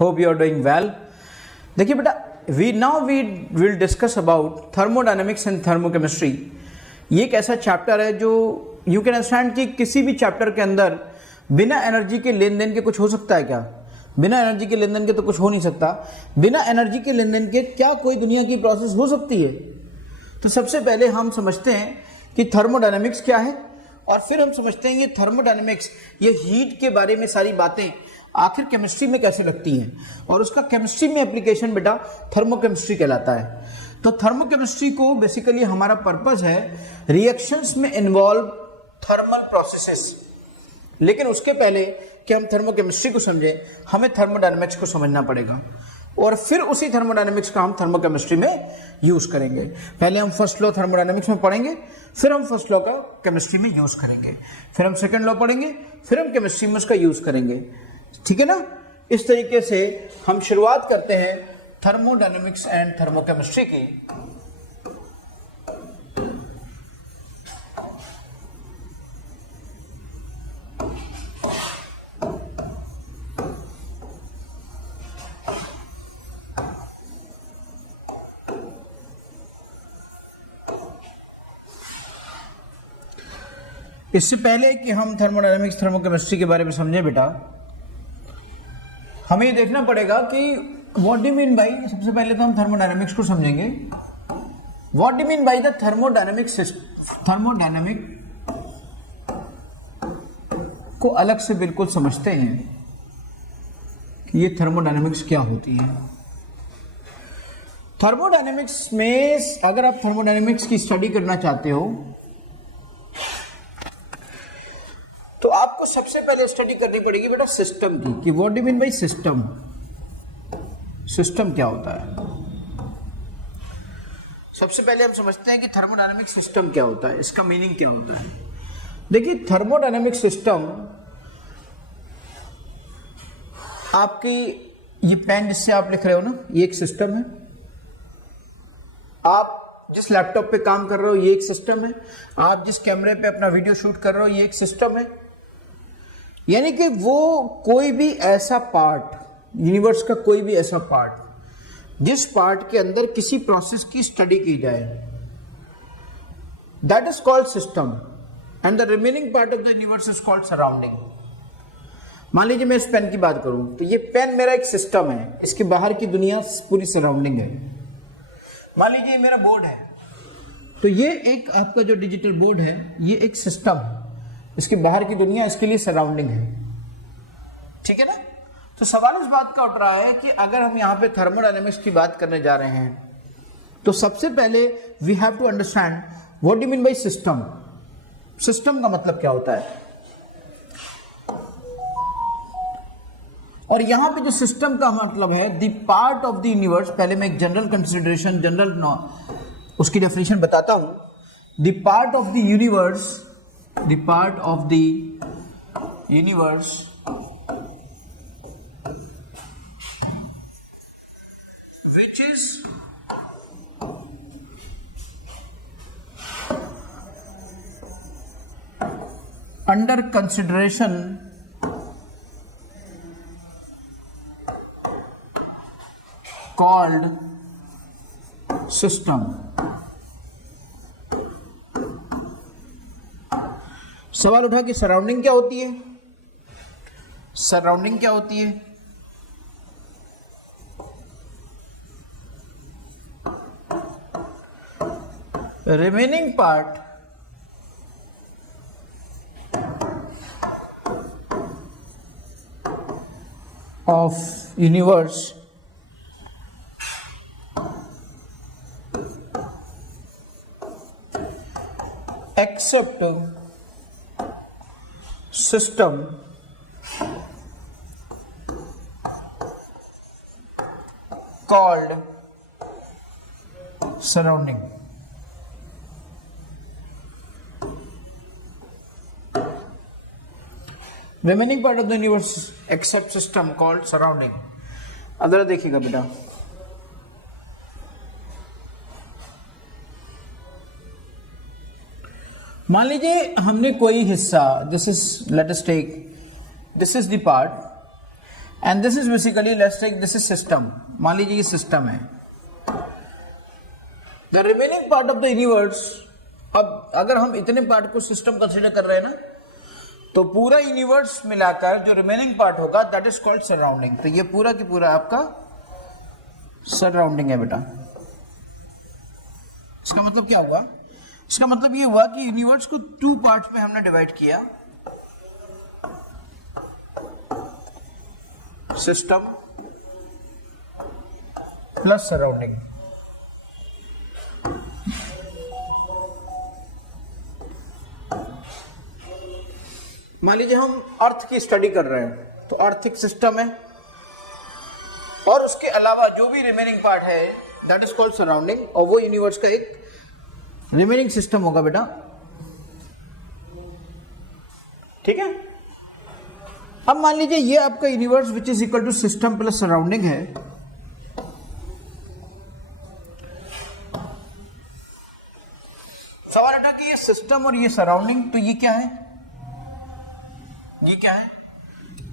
Hope you are doing well. देखिए बेटा, we will discuss about thermodynamics and thermochemistry. ये एक ऐसा चैप्टर है जो यू कैन अंडरस्टैंड कि किसी भी चैप्टर के अंदर बिना एनर्जी के लेन देन के कुछ हो सकता है क्या? बिना एनर्जी के लेन देन के तो कुछ हो नहीं सकता। बिना एनर्जी के लेन देन के क्या कोई दुनिया की प्रोसेस हो सकती है? तो सबसे पहले हम समझते हैं कि थर्मोडायनेमिक्स क्या है, और फिर हम समझते हैं ये थर्मोडायनेमिक्स, ये हीट के बारे में सारी बातें आखिर केमिस्ट्री में कैसे लगती हैं, और उसका केमिस्ट्री में एप्लीकेशन बेटा थर्मोकेमिस्ट्री कहलाता है। तो थर्मोकेमिस्ट्री को बेसिकली हमारा पर्पस है रिएक्शंस में इन्वॉल्व थर्मल प्रोसेसेस। लेकिन उसके पहले कि हम थर्मोकेमिस्ट्री को समझें, हमें थर्मोडायनेमिक्स को समझना पड़ेगा, और फिर उसी थर्मोडायनेमिक्स का हम थर्मोकेमिस्ट्री में यूज करेंगे। पहले हम फर्स्ट लॉ थर्मोडायनेमिक्स में पढ़ेंगे, फिर हम फर्स्ट लॉ का केमिस्ट्री में यूज करेंगे, फिर हम सेकंड लॉ पढ़ेंगे, फिर हम केमिस्ट्री में उसका यूज करेंगे। ठीक है ना? इस तरीके से हम शुरुआत करते हैं थर्मोडायनेमिक्स एंड थर्मोकेमिस्ट्री की। इससे पहले कि हम थर्मोडायनेमिक्स थर्मोकेमिस्ट्री के बारे में समझें बेटा, हमें ये देखना पड़ेगा कि व्हाट डू मीन बाय, सबसे पहले तो हम थर्मोडायनेमिक्स को समझेंगे। What do mean by the thermodynamic को अलग से बिल्कुल समझते हैं कि ये थर्मोडायनेमिक्स क्या होती है। थर्मोडायनेमिक्स में अगर आप थर्मोडायनेमिक्स की स्टडी करना चाहते हो तो आपको सबसे पहले स्टडी करनी पड़ेगी बेटा सिस्टम की, कि what do mean by system. System क्या होता है? सबसे पहले हम समझते हैं कि थर्मोडायनेमिक सिस्टम क्या होता है, इसका मीनिंग क्या होता है। देखिए, थर्मोडायनेमिक सिस्टम आपकी ये पेन जिससे आप लिख रहे हो ना, ये एक सिस्टम है। आप जिस लैपटॉप पे काम कर रहे हो, ये एक सिस्टम है। आप जिस कैमरे पे अपना वीडियो शूट कर रहे हो, ये एक सिस्टम है। यानी कि वो कोई भी ऐसा पार्ट, यूनिवर्स का कोई भी ऐसा पार्ट जिस पार्ट के अंदर किसी प्रोसेस की स्टडी की जाए, that is called system, and the remaining part of the universe is called surrounding. मान लीजिए मैं इस पेन की बात करूं तो ये पेन मेरा एक सिस्टम है, इसके बाहर की दुनिया पूरी सराउंडिंग है। मान लीजिए ये मेरा बोर्ड है, तो ये एक आपका जो डिजिटल बोर्ड है, ये एक सिस्टम है, इसके बाहर की दुनिया इसके लिए सराउंडिंग है। ठीक है ना? तो सवाल इस बात का उठ रहा है कि अगर हम यहाँ पे थर्मोडायनेमिक्स की बात करने जा रहे हैं तो सबसे पहले we have to understand what do mean by system. System का मतलब क्या होता है? और यहां पे जो सिस्टम का मतलब है the part of the universe. पहले मैं एक जनरल कंसिडरेशन, उसकी डेफिनेशन बताता हूं। The part of the universe, the part of the universe which is under consideration called system। सवाल उठा कि सराउंडिंग क्या होती है? सराउंडिंग क्या होती है? Remaining part of universe except system called surrounding। remaining part of the universe except system called surrounding। अब जरा देखिएगा बेटा, मान लीजिए हमने कोई हिस्सा, this is let us take, this is the part and this is basically, let's take this is system, मान लीजिए ये सिस्टम है। The remaining part of the universe, अब अगर हम इतने पार्ट को सिस्टम कंसीडर कर रहे हैं ना, तो पूरा यूनिवर्स मिलाकर जो रिमेनिंग पार्ट होगा दैट इज कॉल्ड सराउंडिंग। तो ये पूरा की पूरा आपका सराउंडिंग है बेटा। इसका मतलब क्या हुआ? इसका मतलब ये हुआ कि यूनिवर्स को 2 पार्ट्स में हमने डिवाइड किया, सिस्टम प्लस सराउंडिंग। मान लीजिए हम अर्थ की स्टडी कर रहे हैं, तो अर्थ एक सिस्टम है और उसके अलावा जो भी रिमेनिंग पार्ट है दैट इज कॉल्ड सराउंडिंग, और वो यूनिवर्स का एक रिमेनिंग सिस्टम होगा बेटा। ठीक है। अब मान लीजिए ये आपका universe which is equal to system plus surrounding है। सवाल उठा कि ये सिस्टम और ये सराउंडिंग, तो ये क्या है? ये क्या है?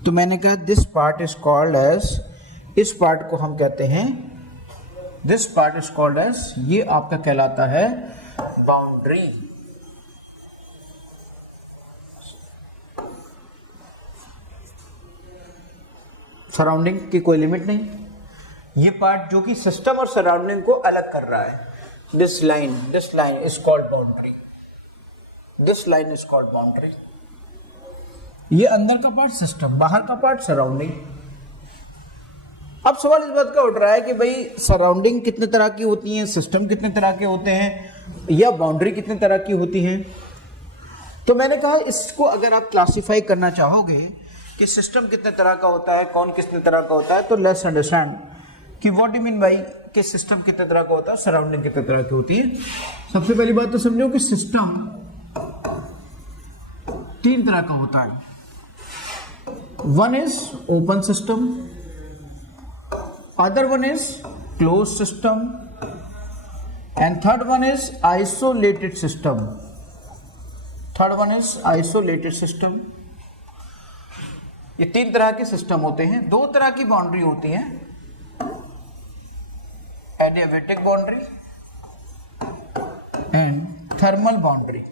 तो मैंने कहा this part is called as, इस पार्ट को हम कहते हैं, this part is called as, ये आपका कहलाता है बाउंड्री। सराउंडिंग की कोई लिमिट नहीं, ये पार्ट जो कि सिस्टम और सराउंडिंग को अलग कर रहा है। This line is called boundary, this line is called boundary. ये अंदर का पार्ट सिस्टम, बाहर का पार्ट सराउंडिंग। अब सवाल इस बात का उठ रहा है कि भाई सराउंडिंग कितने तरह की होती हैं, सिस्टम कितने तरह के होते हैं, या बाउंड्री कितने तरह की होती हैं। तो मैंने कहा इसको अगर आप क्लासिफाई करना चाहोगे कि सिस्टम कितने तरह का होता है, कौन कितने तरह का होता है, तो लेट्स अंडरस्टैंड कि व्हाट यू मीन बाय कि सिस्टम कितने तरह का होता है, सराउंडिंग कितने तरह की होती है। सबसे पहली बात तो समझो कि सिस्टम 3 तरह का होता है। One is open system, other one is closed system, and third one is isolated system. Third one is isolated system. ये 3 तरह के सिस्टम होते हैं। 2 तरह की बाउंड्री होती हैं, adiabatic boundary and thermal boundary.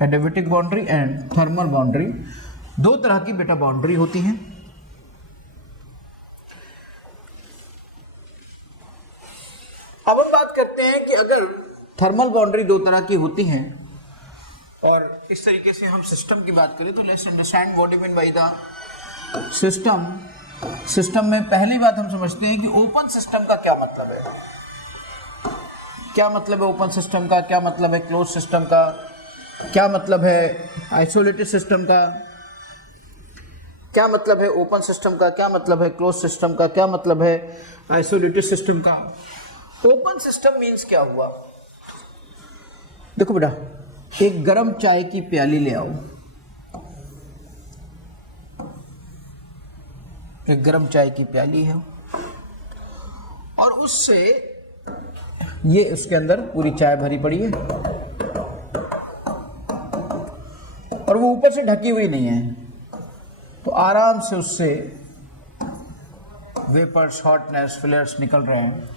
Adiabatic boundary and thermal boundary, 2 तरह की बेटा बाउंड्री होती हैं। अब हम बात करते हैं कि अगर थर्मल बाउंड्री 2 तरह की होती हैं और इस तरीके से हम सिस्टम की बात करें, तो let's understand what you mean by the system. System में पहली बात हम समझते हैं कि ओपन सिस्टम का क्या मतलब है। क्या मतलब है ओपन सिस्टम का, क्या मतलब है क्लोज सिस्टम का, क्या मतलब है आइसोलेटेड सिस्टम का, क्या मतलब है ओपन सिस्टम का, क्या मतलब है क्लोज सिस्टम का, क्या मतलब है आइसोलेटेड सिस्टम का। ओपन सिस्टम मीन्स क्या हुआ? देखो बेटा, एक गरम चाय की प्याली ले आओ, एक गरम चाय की प्याली है और उससे ये उसके अंदर पूरी चाय भरी पड़ी है और वो ऊपर से ढकी हुई नहीं है, तो आराम से उससे वेपर्स, हॉटनेस, फ्लेयर्स निकल रहे हैं।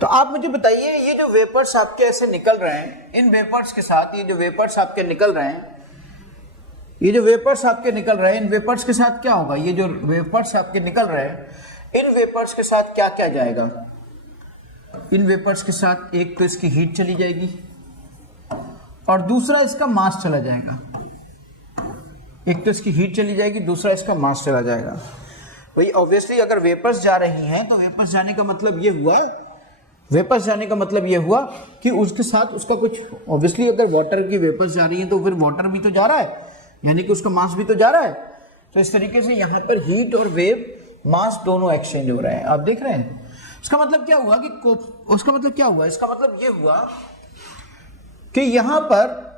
तो आप मुझे बताइए, ये जो वेपर्स आपके ऐसे निकल रहे हैं, इन वेपर्स के साथ ये जो वेपर्स आपके निकल रहे हैं, ये जो वेपर्स आपके निकल रहे हैं, इन वेपर्स के साथ क्या होगा? ये जो वेपर्स आपके निकल रहे हैं, इन वेपर्स के साथ क्या क्या जाएगा? इन वेपर्स के साथ एक तो इसकी हीट चली जाएगी और दूसरा इसका मास चला जाएगा। एक तो इसकी हीट चली जाएगी, दूसरा इसका मास चला जाएगा। भाई ऑब्वियसली अगर वेपर्स जा रही हैं तो वेपर्स जाने का मतलब ये हुआ, वेपर्स जाने का मतलब ये हुआ कि उसके साथ उसका कुछ, ऑब्वियसली अगर वाटर की वेपर्स जा रही हैं तो फिर वाटर भी तो जा रहा है, यानी कि उसका मास भी तो जा रहा है। तो इस तरीके से यहाँ पर हीट और वेव, मास दोनों एक्सचेंज हो रहे हैं। आप देख रहे हैं इसका मतलब क्या हुआ कि उसका मतलब क्या हुआ? इसका मतलब ये हुआ कि यहां पर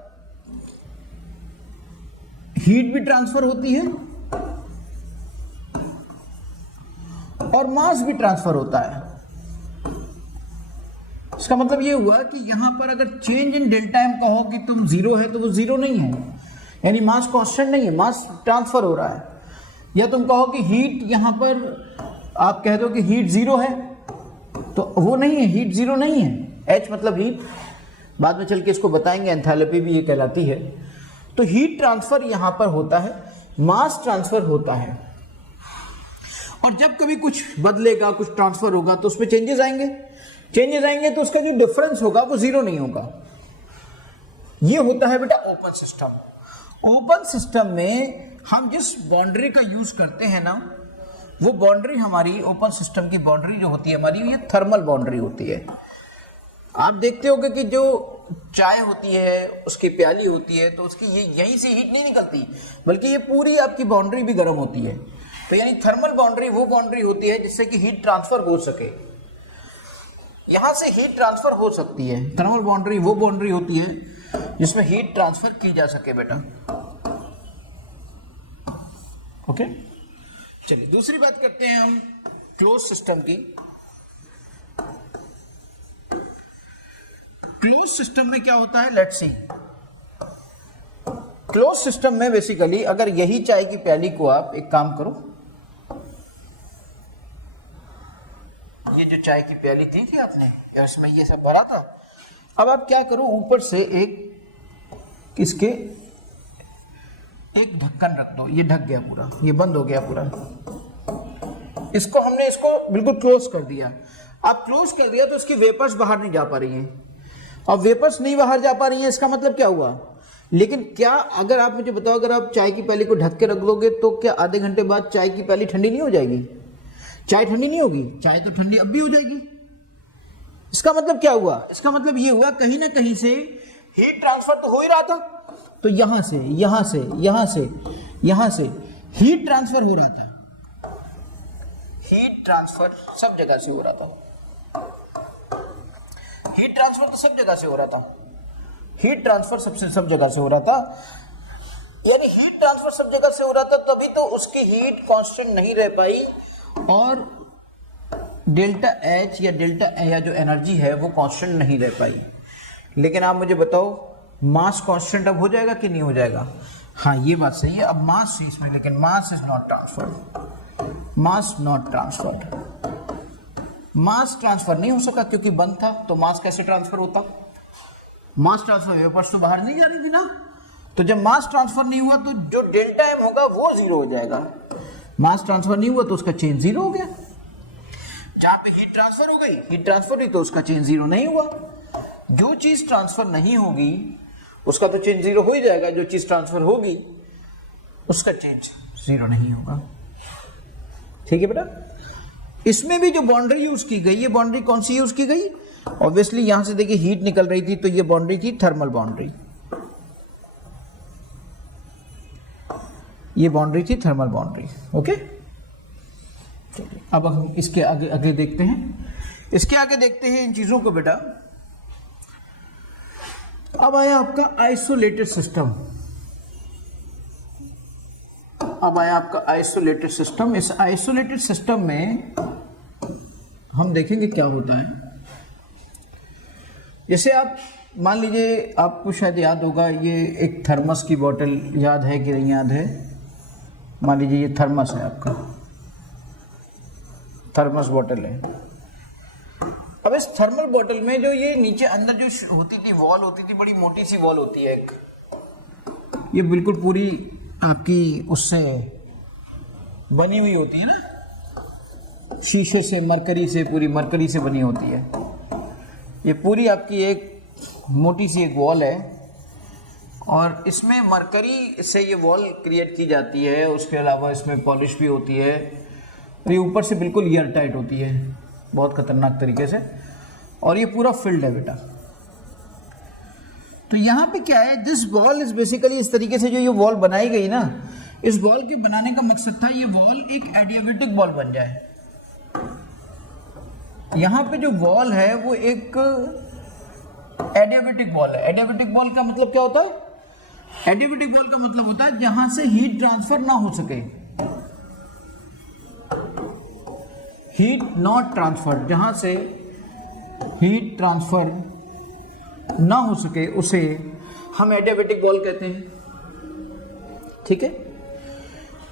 हीट भी ट्रांसफर होती है और मास भी ट्रांसफर होता है। इसका मतलब ये हुआ कि यहां पर अगर चेंज इन डेल्टा एम कहो कि तुम 0 है तो वो 0 नहीं है, यानी मास कांस्टेंट नहीं है, मास ट्रांसफर हो रहा है। या तुम कहो कि हीट यहाँ पर आप कह दो कि हीट जीरो है, तो वो नहीं है, हीट जीरो नहीं है। H मतलब हीट, बाद में चल के इसको बताएंगे, एंथैल्पी भी ये कहलाती है। तो हीट ट्रांसफर यहाँ पर होता है, मास ट्रांसफर होता है। और जब कभी कुछ बदलेगा, कुछ ट्रांसफर होगा तो उसमें चेंजेस आएंगे तो उसका जो डिफरेंस होगा वो जीरो नहीं होगा। ये होता है बेटा ओपन सिस्टम। ओपन सिस्टम में हम जिस बाउंड्री का यूज करते हैं ना, वो बाउंड्री हमारी ओपन सिस्टम की बाउंड्री जो होती है हमारी, ये थर्मल बाउंड्री होती है। आप देखते होंगे कि जो चाय होती है, उसकी प्याली होती है, तो उसकी ये यहीं से हीट नहीं निकलती, बल्कि ये पूरी आपकी बाउंड्री भी गर्म होती है। तो यानी थर्मल बाउंड्री वो बाउंड्री होती है जिससे कि हीट ट्रांसफर हो सके, यहां से हीट ट्रांसफर हो सकती है। थर्मल बाउंड्री वो बाउंड्री होती है जिसमें हीट ट्रांसफर की जा सके बेटा। ओके, चलिए दूसरी बात करते हैं हम क्लोज सिस्टम की। क्लोज सिस्टम में क्या होता है, लेट्स सी। क्लोज सिस्टम में बेसिकली अगर यही चाय की प्याली को आप एक काम करो, ये जो चाय की प्याली थी आपने, इसमें ये सब भरा था। अब आप क्या करो, ऊपर से इसके एक ढक्कन रख दो, ये ढक गया पूरा, ये बंद हो गया पूरा। हमने इसको बिल्कुल क्लोज कर दिया। अब क्लोज कर दिया तो इसकी वेपर्स बाहर नहीं जा पा रही हैं। अब वेपर्स नहीं बाहर जा पा रही हैं, इसका मतलब क्या हुआ? लेकिन क्या, अगर आप मुझे बताओ, अगर आप चाय की प्याली को ढक के रख दोगे तो क्या आधे घंटे बाद चाय की प्याली ठंडी नहीं हो जाएगी? चाय ठंडी नहीं होगी, चाय तो ठंडी अब भी हो जाएगी। इसका मतलब क्या हुआ? इसका मतलब ये हुआ कहीं ना कहीं से हीट ट्रांसफर तो हो ही रहा था। तो यहां से हीट ट्रांसफर हो रहा था। हीट ट्रांसफर सब जगह से हो रहा था। हीट ट्रांसफर तो सब जगह से हो रहा था। हीट ट्रांसफर सब जगह से हो रहा था। यानी हीट ट्रांसफर सब जगह से हो रहा था, तभी तो उसकी हीट कांस्टेंट नहीं रह पाई और डेल्टा एच या जो एनर्जी है वो कांस्टेंट नहीं रह पाई। लेकिन आप मुझे बताओ, मास कांस्टेंट अब हो जाएगा कि नहीं हो जाएगा? हाँ, ये बात सही है। अब मास है इसमें, लेकिन mass is not transferred. Mass not transferred. Mass transfer नहीं हो सका क्योंकि बंद था। तो मास कैसे ट्रांसफर होता? मास ट्रांसफर, वेपर्स तो बाहर नहीं जा रही थी ना। तो जब मास ट्रांसफर नहीं हुआ तो जो डेल्टा एम होगा वो जीरो हो जाएगा। मास ट्रांसफर नहीं हुआ तो उसका चेंज जीरो हो गया। जहां पे हीट ट्रांसफर हो गई, हीट ट्रांसफर हुई, तो उसका चेंज जीरो नहीं हुआ। जो चीज ट्रांसफर नहीं होगी उसका तो चेंज जीरो हो ही जाएगा, जो चीज ट्रांसफर होगी उसका चेंज जीरो नहीं होगा। ठीक है बेटा। इसमें भी जो बाउंड्री यूज की गई, ये बाउंड्री कौन सी यूज की गई? ऑब्वियसली यहां से देखिए हीट निकल रही थी, तो ये बाउंड्री थी थर्मल बाउंड्री। ये बाउंड्री थी थर्मल बाउंड्री। ओके, चलिए अब हम इसके आगे देखते हैं। इसके आगे देखते हैं इन चीजों को बेटा। अब आया आपका आइसोलेटेड सिस्टम। अब आया आपका आइसोलेटेड सिस्टम। इस आइसोलेटेड सिस्टम में हम देखेंगे क्या होता है। जैसे आप मान लीजिए, आपको शायद याद होगा, ये एक थर्मस की बोतल, याद है कि नहीं याद है? मान लीजिए ये थर्मस है आपका, थर्मस बोतल है। अब इस थर्मल बोतल में जो ये नीचे अंदर जो होती थी वॉल होती थी, बड़ी मोटी सी वॉल होती है एक, ये बिल्कुल पूरी आपकी उससे बनी हुई होती है ना, शीशे से, मरकरी से, पूरी मरकरी से बनी होती है। ये पूरी आपकी एक मोटी सी एक वॉल है और इसमें मरकरी से ये वॉल क्रिएट की जाती है। उसके अलावा इसमें पॉलिश भी होती है। ये ऊपर से बिल्कुल एयर टाइट होती है, बहुत खतरनाक तरीके से, और ये पूरा फिल्ड है बेटा। तो यहाँ पे क्या है, दिस वॉल इज बेसिकली, इस तरीके से जो ये वॉल बनाई गई ना, इस वॉल के बनाने का मकसद था ये वॉल एक एडियाबेटिक वॉल बन जाए। यहाँ पे जो वॉल है वो एक एडियाबेटिक वॉल है। एडियाबेटिक वॉल का मतलब क्या होता है? एडियाबेटिक वॉल का मतलब होता है जहां से हीट ट्रांसफर ना हो सके, हीट नॉट ट्रांसफर, जहां से हीट ट्रांसफर ना हो सके उसे हम एडियाबेटिक वॉल कहते हैं। ठीक है,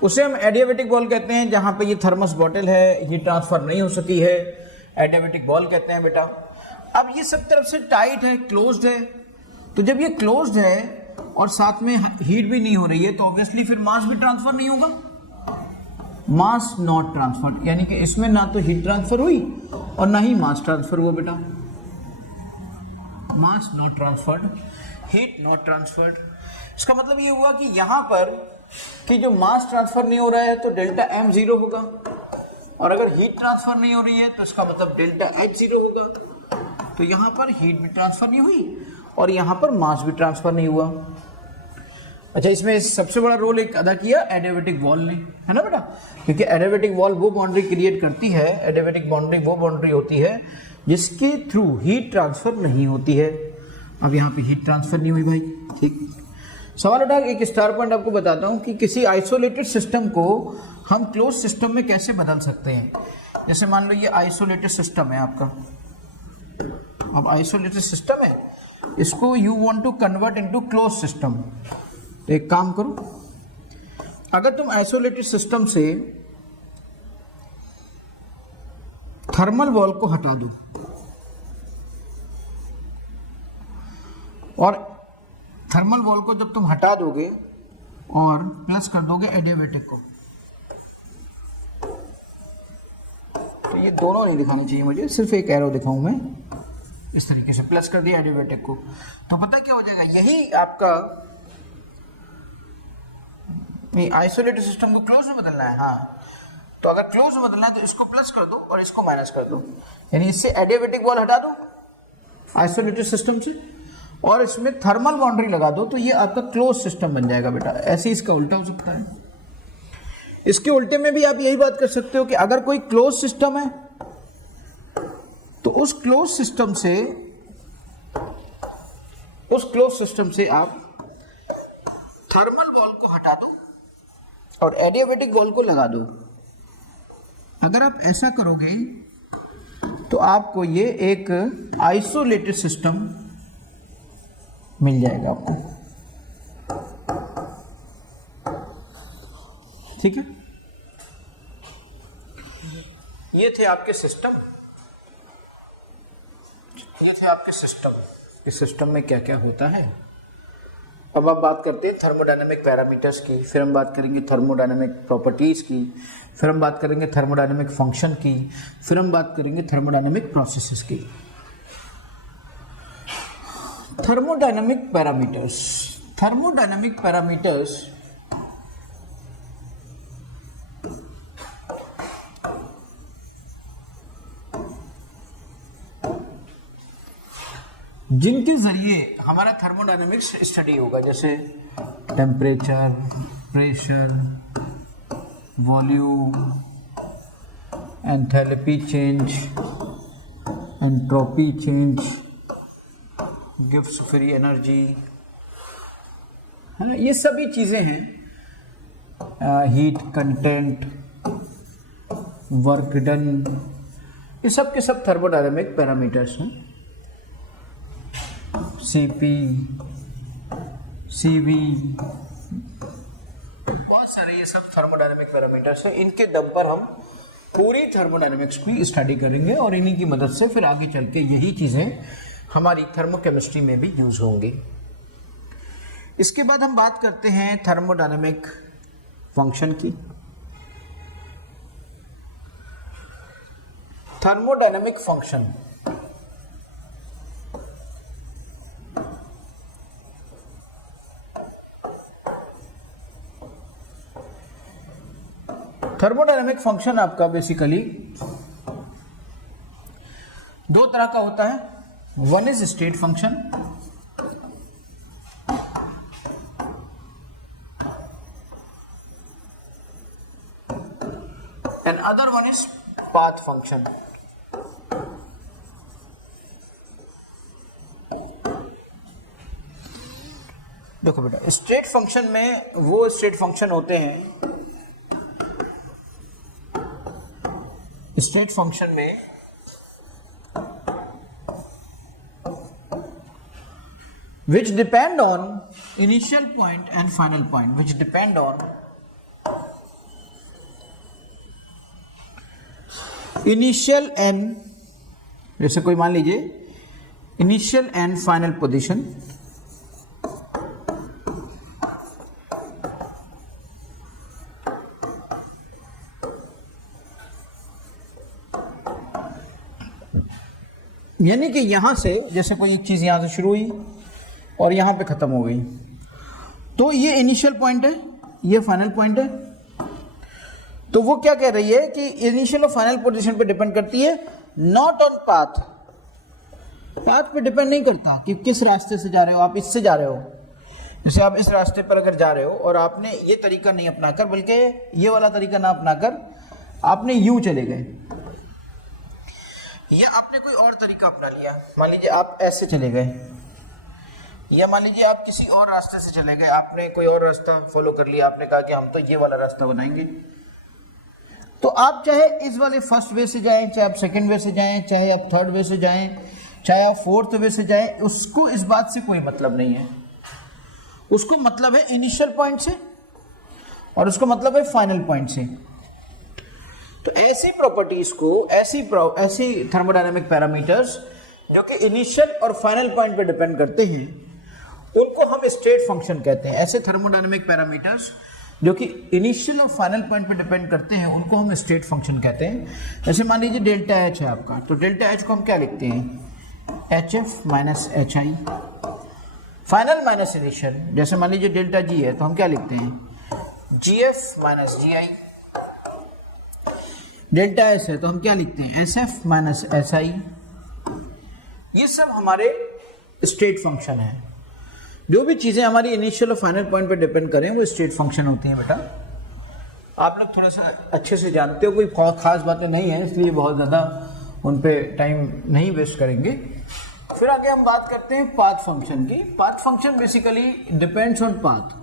उसे हम एडियाबेटिक वॉल कहते हैं। जहां पे ये थर्मस बॉटल है, हीट ट्रांसफर नहीं हो सकी है, एडियाबेटिक वॉल कहते हैं बेटा। अब ये सब तरफ से टाइट है, क्लोज्ड है, तो जब ये क्लोज्ड है और साथ में हीट भी नहीं हो रही है तो ऑब्वियसली फिर मास भी ट्रांसफर नहीं होगा, मास नॉट ट्रांसफर, यानी कि इसमें ना तो हीट ट्रांसफर हुई और ना ही मास ट्रांसफर हुआ बेटा। मास not transferred, heat not transferred. इसका मतलब ये हुआ कि यहां पर कि जो मास ट्रांसफर नहीं हो रहा है तो डेल्टा एम 0 होगा, और अगर हीट ट्रांसफर नहीं हो रही है तो इसका मतलब डेल्टा एच 0 होगा। तो यहां पर हीट भी ट्रांसफर नहीं हुई और यहां पर मास भी ट्रांसफर नहीं हुआ। अच्छा, इसमें सबसे बड़ा रोल एक अदा किया एडियाबेटिक वॉल ने, है ना बेटा, क्योंकि एडियाबेटिक वॉल वो बाउंड्री क्रिएट करती है, एडियाबेटिक बाउंड्री वो बाउंड्री होती है जिसके थ्रू हीट ट्रांसफर नहीं होती है। अब यहाँ पे हीट ट्रांसफर नहीं हुई भाई, ठीक। सवाल उठा, एक स्टार पॉइंट आपको बताता हूँ कि किसी आइसोलेटेड सिस्टम को हम क्लोज सिस्टम में कैसे बदल सकते हैं। जैसे मान लो ये आइसोलेटेड सिस्टम है आपका, अब आइसोलेटेड सिस्टम है, इसको you want to convert into close system. तो एक काम करो, अगर तुम आइसोलेटेड सिस्टम से थर्मल वॉल को हटा दो और थर्मल वॉल को जब तुम हटा दोगे और प्लस कर दोगे एडियाबेटिक को, तो ये दोनों नहीं दिखाने चाहिए मुझे, सिर्फ एक एरो दिखाऊं मैं, इस तरीके से प्लस कर दिया एडियाबेटिक को, तो पता क्या हो जाएगा, यही आपका आइसोलेटेड सिस्टम को क्लोज में बदलना है। हाँ, तो अगर क्लोज में बदलना है तो इसको प्लस कर दो और इसको माइनस कर दो, यानी इससे एडियाबेटिक वॉल हटा दो आइसोलेटेड सिस्टम से और इसमें थर्मल बाउंड्री लगा दो, तो ये आपका क्लोज सिस्टम बन जाएगा बेटा। ऐसे इसका उल्टा हो सकता है। इसके उल्टे में भी आप यही बात कर सकते हो कि अगर कोई क्लोज सिस्टम है तो उस क्लोज सिस्टम से आप थर्मल वॉल को हटा दो और एडियाबेटिक वॉल को लगा दो। अगर आप ऐसा करोगे तो आपको ये एक आइसोलेटेड सिस्टम मिल जाएगा आपको, ठीक है। ये थे आपके सिस्टम, इस सिस्टम में क्या क्या होता है। अब आप बात करते हैं थर्मोडायनेमिक पैरामीटर्स की, फिर हम बात करेंगे थर्मोडायनेमिक प्रॉपर्टीज की, फिर हम बात करेंगे थर्मोडायनेमिक फंक्शन की, फिर हम बात करेंगे थर्मोडायनेमिक प्रोसेसेस की। थर्मोडायनेमिक पैरामीटर्स जिनके जरिए हमारा थर्मोडायनेमिक्स स्टडी होगा, जैसे temperature, pressure, volume, enthalpy change, entropy change, gives free energy, है ना, ये सभी चीज़ें हैं, हीट कंटेंट, वर्क डन, ये सब के सब थर्मोडायनेमिक पैरामीटर्स हैं। सीपी, सीवी, बहुत सारे ये सब थर्मोडायनेमिक पैरामीटर्स हैं। इनके दम पर हम पूरी थर्मोडायनेमिक्स की स्टडी करेंगे और इन्हीं की मदद से फिर आगे चल के यही चीज़ें हमारी थर्मोकेमिस्ट्री में भी यूज होंगी। इसके बाद हम बात करते हैं थर्मोडायनेमिक फंक्शन की। थर्मोडायनेमिक फंक्शन, थर्मोडायनेमिक फंक्शन आपका बेसिकली दो तरह का होता है। One is state function and other one is path function. देखो बेटा, स्टेट फंक्शन में वो स्टेट फंक्शन होते हैं, स्टेट फंक्शन में which depend on initial point and final point, which depend on initial and, जैसे कोई मान लीजिए initial and final position, यानी कि यहां से जैसे कोई एक चीज यहां से शुरू हुई और यहां पे खत्म हो गई, तो ये इनिशियल पॉइंट है, ये फाइनल पॉइंट है। तो वो क्या कह रही है कि इनिशियल और फाइनल पोजीशन पे डिपेंड करती है, नॉट ऑन पाथ। पाथ पे डिपेंड नहीं करता कि किस रास्ते से जा रहे हो, आप इससे जा रहे हो, जैसे आप इस रास्ते पर अगर जा रहे हो और आपने ये तरीका नहीं अपनाकर, बल्कि ये वाला तरीका ना अपनाकर आपने यूं चले गए, या आपने कोई और तरीका अपना लिया, मान लीजिए आप ऐसे चले गए, या मान लीजिए आप किसी और रास्ते से चले गए, आपने कोई और रास्ता फॉलो कर लिया, आपने कहा कि हम तो ये वाला रास्ता बनाएंगे। तो आप चाहे इस वाले फर्स्ट वे से जाएं, चाहे आप सेकंड वे से जाएं, चाहे आप थर्ड वे से जाएं, चाहे आप फोर्थ वे से जाएं, उसको इस बात से कोई मतलब नहीं है। उसको मतलब है इनिशियल पॉइंट से और उसको मतलब है फाइनल पॉइंट से। तो ऐसी प्रॉपर्टीज को, ऐसी थर्मोडायनेमिक पैरामीटर्स जो कि इनिशियल और फाइनल पॉइंट पे डिपेंड करते हैं, उनको हम स्टेट फंक्शन कहते हैं। ऐसे थर्मोडायनेमिक पैरामीटर्स जो कि इनिशियल और फाइनल पॉइंट पे डिपेंड करते हैं, उनको हम स्टेट फंक्शन कहते हैं। जैसे मान लीजिए डेल्टा एच है आपका, तो डेल्टा एच को हम क्या लिखते हैं, H F minus H I, final minus initial. जैसे मान लीजिए डेल्टा जी है, तो हम क्या लिखते हैं, जी एफ माइनस जी आई। डेल्टा एस है तो हम क्या लिखते हैं, S F minus S I. ये सब हमारे स्टेट फंक्शन है। जो भी चीजें हमारी इनिशियल और फाइनल पॉइंट पे डिपेंड करें, वो स्टेट फंक्शन होती हैं। बेटा आप लोग थोड़ा सा अच्छे से जानते हो, कोई खास बातें नहीं है, इसलिए बहुत ज़्यादा उन पे टाइम नहीं वेस्ट करेंगे। फिर आगे हम बात करते हैं पाथ फंक्शन की। Path function basically depends on path.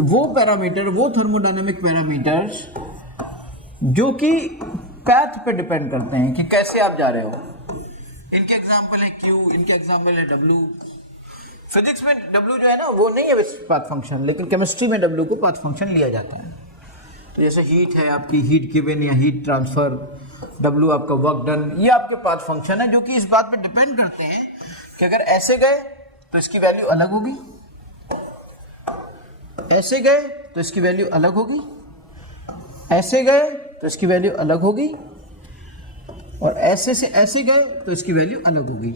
वो पैरामीटर, वो थर्मोडायनेमिक पैरामीटर्स जो कि पैथ पे डिपेंड करते हैं कि कैसे आप जा रहे हो। इनके एग्जाम्पल है Q, इनके एग्जाम्पल है W। फिजिक्स में W जो है ना, वो नहीं है पाथ फंक्शन, लेकिन केमिस्ट्री में W को पाथ फंक्शन लिया जाता है। तो जैसे हीट है आपकी, हीट गिवन या हीट ट्रांसफर, W आपका वर्क डन, ये आपके पाथ फंक्शन है जो कि इस बात पे डिपेंड करते हैं कि अगर ऐसे गए तो इसकी वैल्यू अलग होगी, ऐसे गए तो इसकी वैल्यू अलग होगी, ऐसे गए तो इसकी वैल्यू अलग होगी, और ऐसे से ऐसे गए तो इसकी वैल्यू अलग होगी।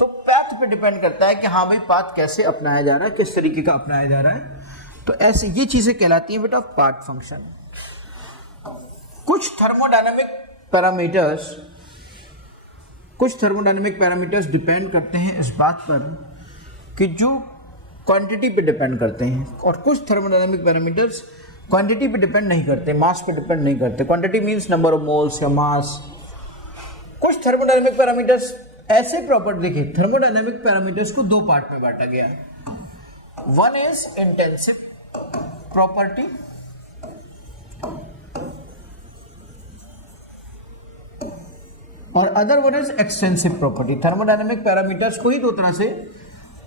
तो पाथ पे डिपेंड करता है कि हाँ भाई पाथ कैसे अपनाया जा रहा है, किस तरीके का अपनाया जा रहा है। तो ऐसे ये चीजें कहलाती हैं बेटा पाथ फंक्शन। कुछ थर्मोडायनेमिक पैरामीटर्स डिपेंड करते हैं इस बात पर कि जो क्वांटिटी पे डिपेंड करते हैं, और कुछ थर्मोडायनेमिक पैरामीटर्स क्वांटिटी पे डिपेंड नहीं करते, मास पे डिपेंड नहीं करते। Quantity means number of moles या मास। कुछ थर्मोडायनेमिक पैरामीटर्स ऐसे प्रॉपर्टी, देखिए थर्मोडायनेमिक पैरामीटर्स को दो पार्ट में बांटा गया है। वन इज इंटेंसिव प्रॉपर्टी और other one is extensive property. Thermodynamic parameters को ही दो तरह से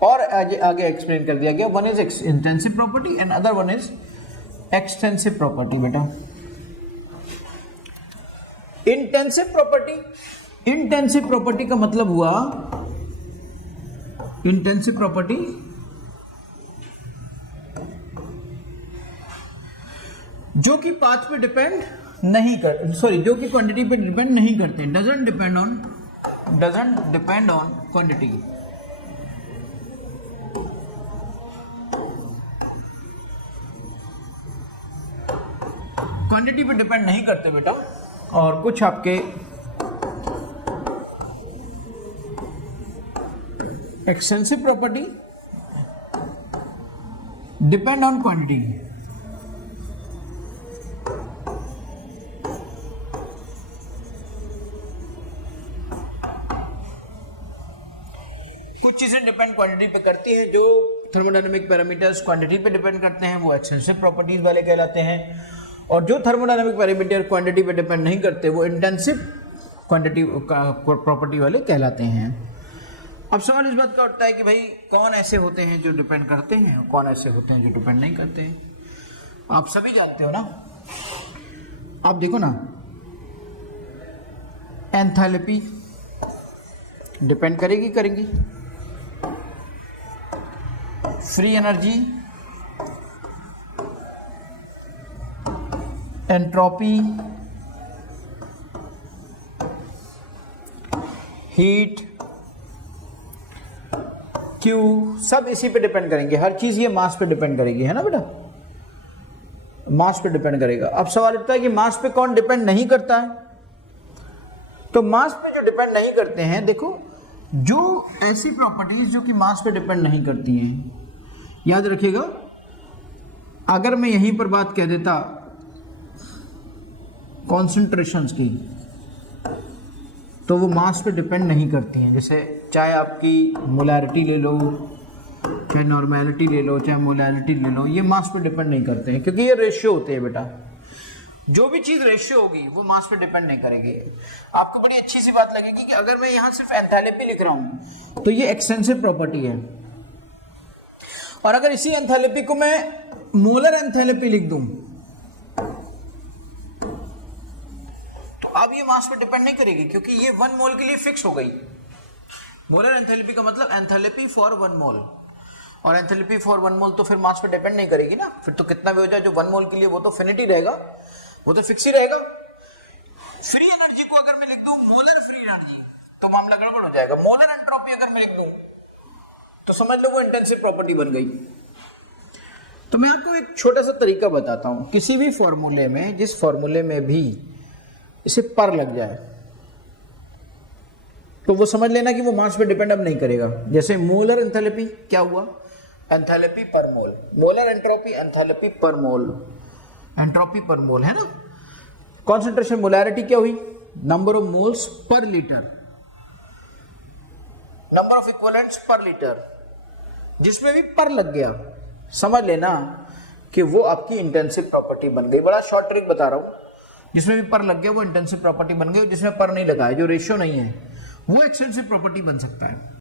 और आगे एक्सप्लेन कर दिया गया। One is intensive property and other one is extensive property. बेटा इंटेंसिव प्रॉपर्टी का मतलब हुआ, इंटेंसिव प्रॉपर्टी जो कि पाथ पे डिपेंड नहीं कर, सॉरी जो कि क्वांटिटी पे डिपेंड नहीं करते, doesn't depend on quantity. Quantity पे डिपेंड नहीं करते बेटा। और कुछ आपके extensive property depend on quantity. कुछ चीजें डिपेंड क्वांटिटी पे करती है। जो थर्मोडायनेमिक पैरामीटर्स क्वांटिटी पे डिपेंड करते हैं वो एक्सटेंसिव प्रॉपर्टीज वाले कहलाते हैं, और जो थर्मोडायनेमिक पैरामीटर क्वांटिटी पे डिपेंड नहीं करते वो इंटेंसिव क्वांटिटी प्रॉपर्टी वाले कहलाते हैं। अब सवाल इस बात का उठता है कि भाई कौन ऐसे होते हैं जो डिपेंड करते हैं और कौन ऐसे होते हैं जो डिपेंड नहीं करते हैं। आप सभी जानते हो ना, आप देखो ना, एंथैल्पी डिपेंड करेगी, free energy, entropy, heat, Q, सब इसी पे डिपेंड करेंगे। हर चीज ये मास पे डिपेंड करेगी, है ना बेटा, मास पे डिपेंड करेगा। अब सवाल उठता है कि मास पे कौन डिपेंड नहीं करता है। तो मास पे जो डिपेंड नहीं करते हैं, देखो जो ऐसी प्रॉपर्टीज जो कि मास पे डिपेंड नहीं करती हैं, याद रखिएगा, अगर मैं यहीं पर बात कह देता कॉन्सेंट्रेशंस की, तो वो मास पे डिपेंड नहीं करती हैं। जैसे चाहे आपकी मोलैरिटी ले लो, चाहे नॉर्मेलिटी ले लो, चाहे मोलैरिटी ले लो, ये मास पे डिपेंड नहीं करते हैं, क्योंकि ये रेशियो होते हैं बेटा। जो भी चीज रेशियो होगी वो मास पे डिपेंड नहीं करेगी। आपको बड़ी अच्छी सी बात लगेगी कि अगर मैं यहां सिर्फ एंथैल्पी लिख रहा हूं तो ये एक्सटेंसिव प्रॉपर्टी है, और अगर इसी एंथैल्पी को मैं मोलर एंथैल्पी लिख दूं तो अब ये मास पे डिपेंड नहीं करेगी, क्योंकि ये 1 मोल के लिए फिक्स हो गई। मोलर एंथैल्पी का मतलब एंथैल्पी फॉर 1 मोल, और एंथैल्पी फॉर 1 मोल तो फिर मास पे डिपेंड नहीं करेगी ना। फिर तो कितना भी हो जाए, जो 1 मोल के लिए वो तो फिनिटी रहेगा, वो तो फिक्स ही रहेगा। फ्री एनर्जी को अगर मैं लिख दूं मोलर फ्री एनर्जी तो मामला गड़बड़ हो जाएगा। मोलर एंट्रोपी अगर मैं लिख दूं तो समझ लो वो इंटेंसिव प्रॉपर्टी बन गई। तो मैं आपको एक छोटा सा तरीका बताता हूं। किसी भी फॉर्मूले में, जिस फॉर्मूले में भी इसे पर लग जाए तो वो समझ लेना कि वो मास पे डिपेंड अब नहीं करेगा। जैसे मोलर एंथैल्पी क्या हुआ, एंथैल्पी पर मोल, मोलर एंट्रोपी एंथैल्पी पर मोल, एंट्रोपी पर मोल, है ना। कॉन्सेंट्रेशन मोलैरिटी क्या हुई, number of moles per litre, number of equivalents पर लीटर। जिसमें भी पर लग गया समझ लेना कि वो आपकी इंटेंसिव प्रॉपर्टी बन गई। बड़ा शॉर्ट ट्रिक बता रहा हूं, जिसमें भी पर लग गया वो इंटेंसिव प्रॉपर्टी बन गई, जिसमें पर नहीं लगा है, जो रेशियो नहीं है, वो एक्सटेंसिव प्रॉपर्टी बन सकता है।